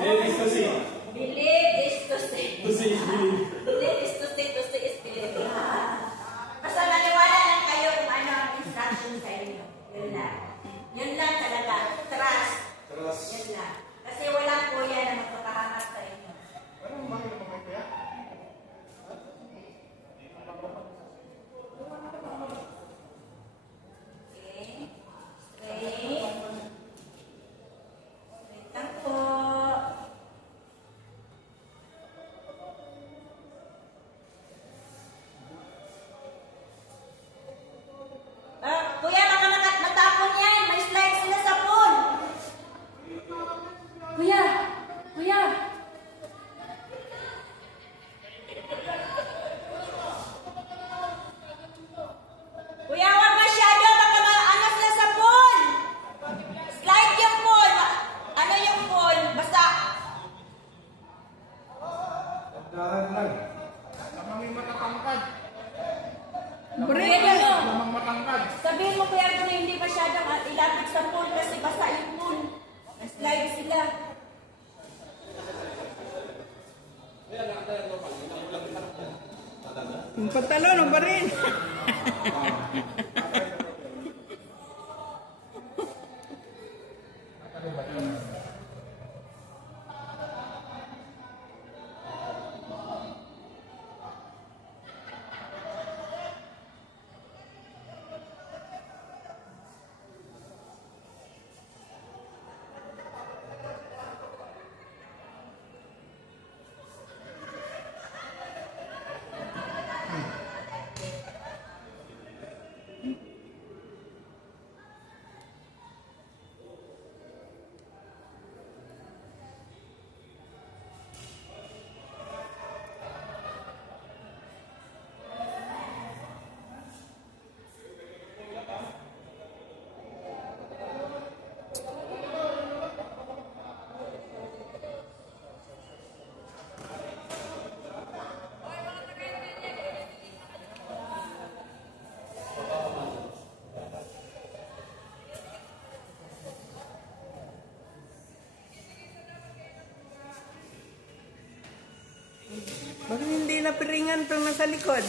Believe is to see. Believe is to see. To see is believe. Believe is to see is believe. Basta naniwala lang kayo kung ano ang instruction sa inyo. Yun lang. Yun lang talaga. Trust. Trust. Yun lang. Kasi walang kuya na magpapahangat sa inyo. Anong bakit naman kaya? Okay. Straight. Straight lang po. Kuya, baka matapon yan. May slide sila sa pool. Kuya! Kuya! Kuya, wag masyado. Baka ano sila sa pool. Slide yung pool. Ano yung pool? Basta. Dahan lang. Lamang yung matatangkad. Kuya, ano? Lamang matangkad. Sabihin mo kuya kung hindi masyadong ilapit sa pool kasi basa yung pool. Slide sila. Yung pantalon, ba rin? Bakit hindi napiringan itong nasa likod?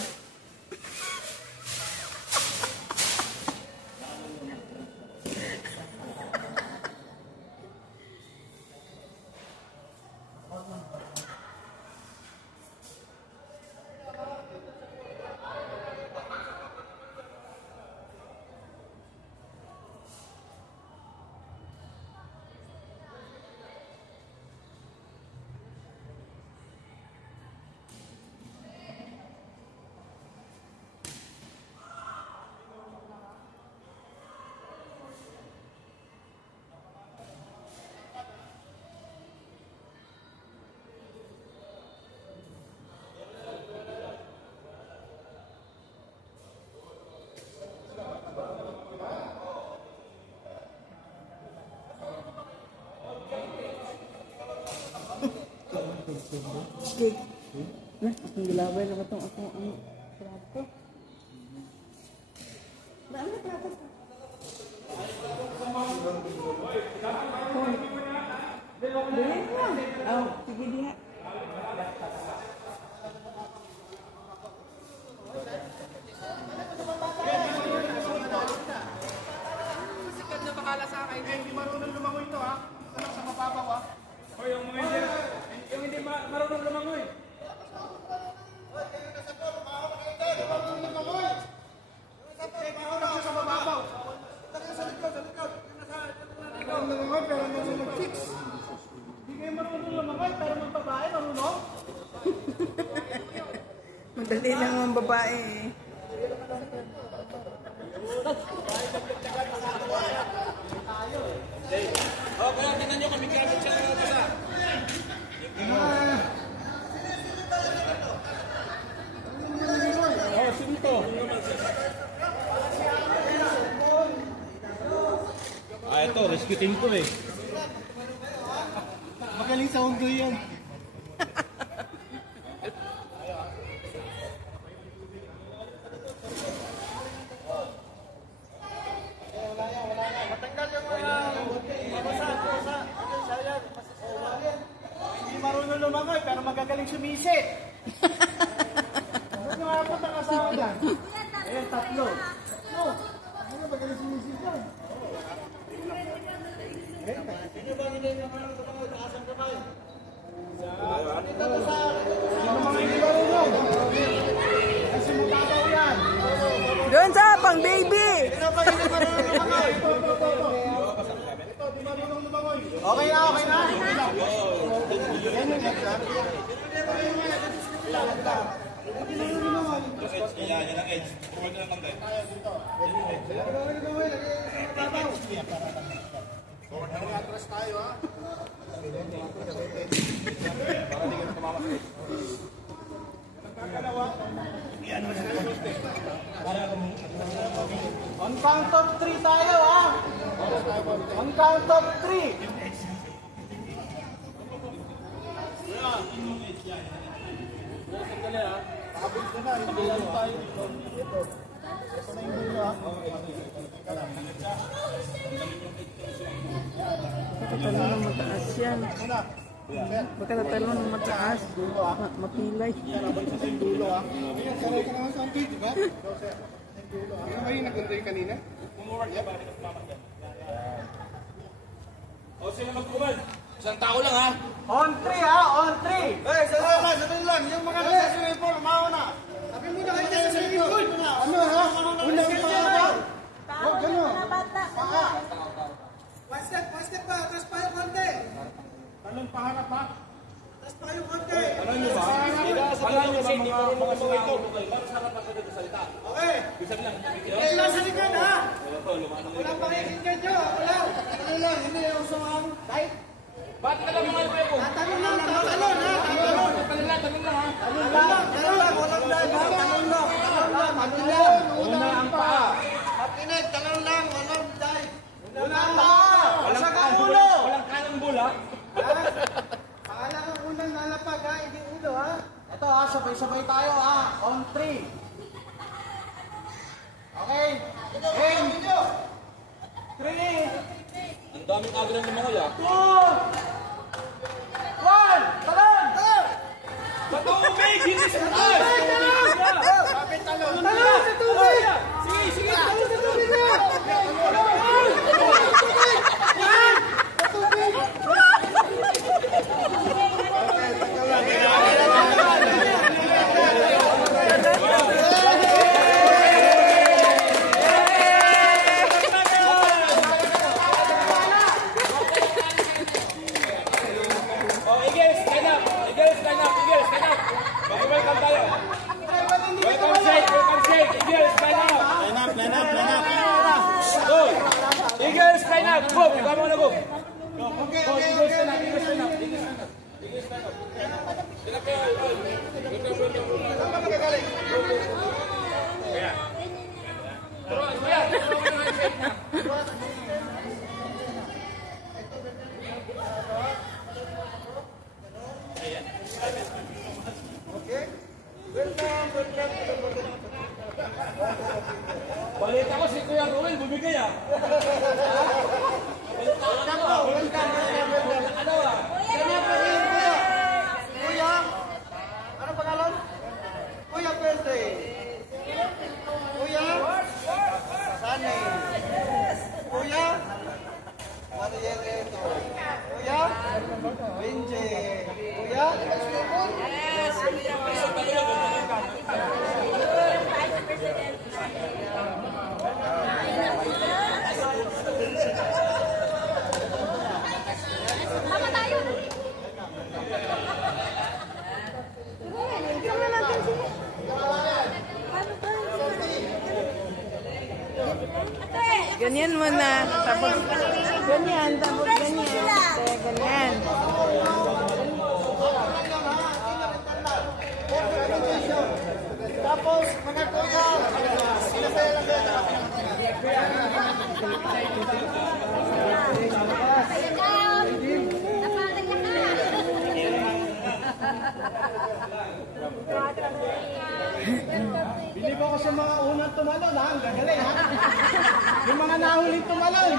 Cake. Nah, akong gilabay na ba itong akong plato? Daan na plato sa? Dili na. Oh, sige diha. Sikat na bakala sa akin. Hindi marunong lumangoy ito ha. Ano sa mababaw ha. O yung hindi marunong lumangoy. Sa mababaw. Sa likod. Ikaw ang lumangoy pero marunong mag-fix. Hindi kayo marunong lumangoy pero magbabae marunong. Madali lang ang babae eh. O, kaya tingnan nyo kami gamit siya ng basa. O, sino to? Ito, rescue team to eh. Magaling sa undo yan. Matanggal yung mga mabasa. lumangoy, pero magagaling sumisit. Ano nga po ang asawa dyan? Ayan, tatlo. Tatlo. Ano magaling sumisit yan? Hindi ba hindi naman ang lumangoy, taas ang kamay? Dito na sa... Sino mga hindi marunong? Kasi mutabaw yan. Doon sa pang baby. Sino ba hindi marunong lumangoy? Ito, di marunong lumangoy. Okay na, okay na. Yan yung next, ha? Yan ang edge. Forward na lang konti. Atras tayo, ha? Para hindi ka na tumama sa edge. On count of 3 tayo, ha? On count of 3. Magkatalo ng mataas yan. Magkatalo ng mataas. Mapilay. Dulo, ha? Sanay ka naman sa ampid, di ba? Ano ba yung nagundoy kanina? O sila magkuman. Isang tao lang ha. On 3, ha? On 3. Eh, sabi lang. Yung mga nasa swimming pool, umawa na. Sabi mo na kayo sa swimming pool. Ano, ha? Unang paa. Oh, gano'n. Paa. One step pa. Tapos pa yung konti. Talon paharap, ha? Tapos pa yung konti. Alam nyo ba? Alam nyo ba mga mga ito? Para sa harap ang salita. Okay. Bisan lang. Kayo lang sa likod, ha? Ito, lumanang Walang pakikinggan nyo. Wala. Ano lang, hindi yung sumang. Kahit. Ba't ka lang mga ito? Tanong lang, talon, ha? Talon. Tanong lang ha. Tanong lang, walang lang, ha? Tanong lang. Una ang paa. Makinig, tanong lang, walang dive. Una ang paa. Walang ulo. Walang kanang bola. Paala kang unang nalapag, ha? Hindi ulo, ha? Ito, ha? Sabay-sabay tayo, ha? On 3. Okay. Game. 3. Ang daming agran ng mga ya. 2. 1. Talon! Matubig! Hindi sa taas! Talon sa tubig! Sige! Talon sa tubig na! Welcome tayo. Welcome shake. Eagles, line up. Line up. Go. Eagles, line up. Go. Ikaw muna, go. Okay. Eagles, line up. Balita ko si Kuya Ruel, bumigay ah. Kuya, ano pangalan? Kuya Perte. Kuya, Sanay. Kuya, Marieto. Kuya, Benje. Kuya, Ganyan mo na. Tapos ganyan. Tapos ganyan. Kaya ganyan. tapos mga kuya, sinasaya lang yan. Bili ko sa mga unang tumalon, ha? Ang gagaling, ha? Yung mga nahuling tumalon.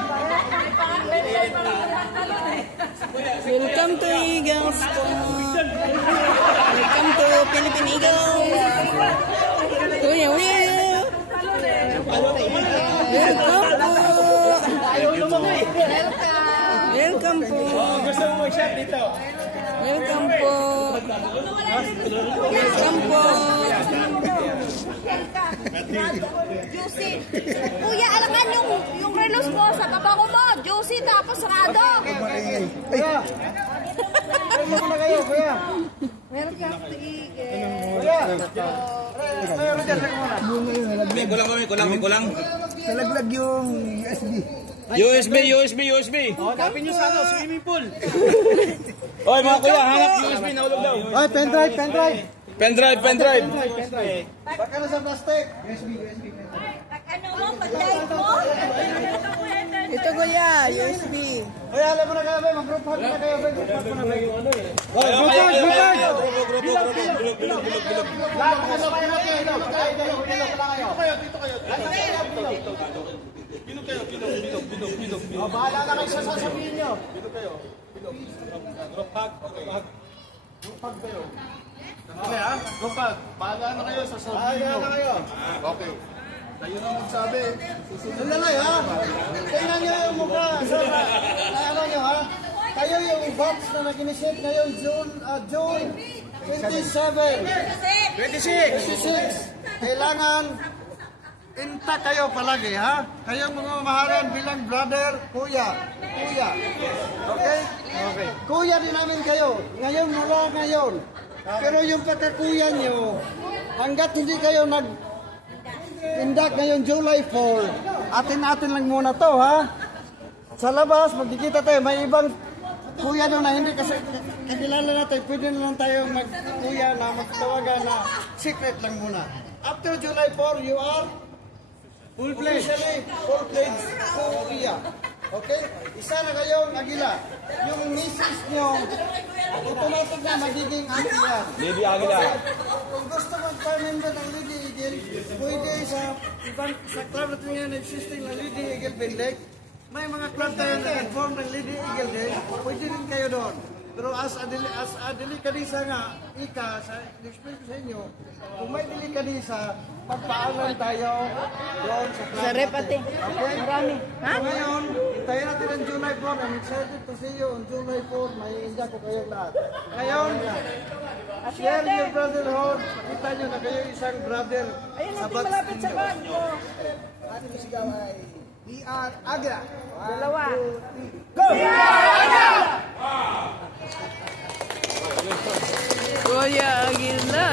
Welcome to Eagles. Philippine Eagles. Kuya Will. Welcome po. Welcome po. Gusto mo mag-shot dito? Welcome po. Welcome po. Juicy. Kuya, alangan yung relos mo sa babago mo. Juicy tapos sarado. Kuya! Ano muna kayo, kuya? Welcome to Eagles. Kuya! Kayo na dyan, muna. May kulang. Nalaglag yung USB. Hanapin nyo sa swimming pool. Oy, mga kuya, hanap USB, nahulog daw. Ay, pendrive. Pendrive. Baka na sa plastic. Ano mo, pag-live mo? Ito kuya, USB. Kuya, alam mo na kayo, mag-group hug na kayo. Group hug mo na kayo. Bahala na kayo sa sasabihin nyo. Group hug kayo. Okay ha? Group hug. Bahala na kayo sa sasabihin nyo. Okay. Kayo na magsabi. Susunod ha? Tingnan nyo yung mukha. Ano nyo ha? Kayo yung votes na nag-initiate ngayon June 27. 26. Kailangan intact kayo palagi ha? Kayong mga mamahalan bilang brother, kuya. Okay? Okay. Kuya din namin kayo. Ngayon, mula ngayon. Pero yung pagkakuya nyo, hanggat hindi kayo indak ngayon July 4, atin lang muna to ha. Sa labas, magkikita tayo, may ibang kuya doon na hindi kasi kakilala natin, pwede na lang tayo magkuya na magtawagan na secret lang muna. After July 4, you are full-fledged kuya. Okay? Isa na kayong agila. Yung misis nyo, automatic na magiging agila. Lady Aguila. Kung gusto mag-member ng Lady Eagle, pwede sa ibang club natin ngayon existing na Lady Eagle Benlec. May mga club tayo na nag-form ng Lady Eagle din. Pwede rin kayo doon. Pero as a delikadisa nga, explain ko sa inyo, kung may delikadisa, magpaalam tayo doon sa club. Sa rep ate. Okay? Marami. Ha? So ngayon, tayo natin ang July 4. I'm excited to see you on July 4. May inja ko kayong lahat. Ngayon, share your brotherhood. Kita nyo na kayo isang brother. Ayun natin malapit sa bag mo. Ating sigaw ay We are Agra. Dalawa. Go! Kuya Aguila.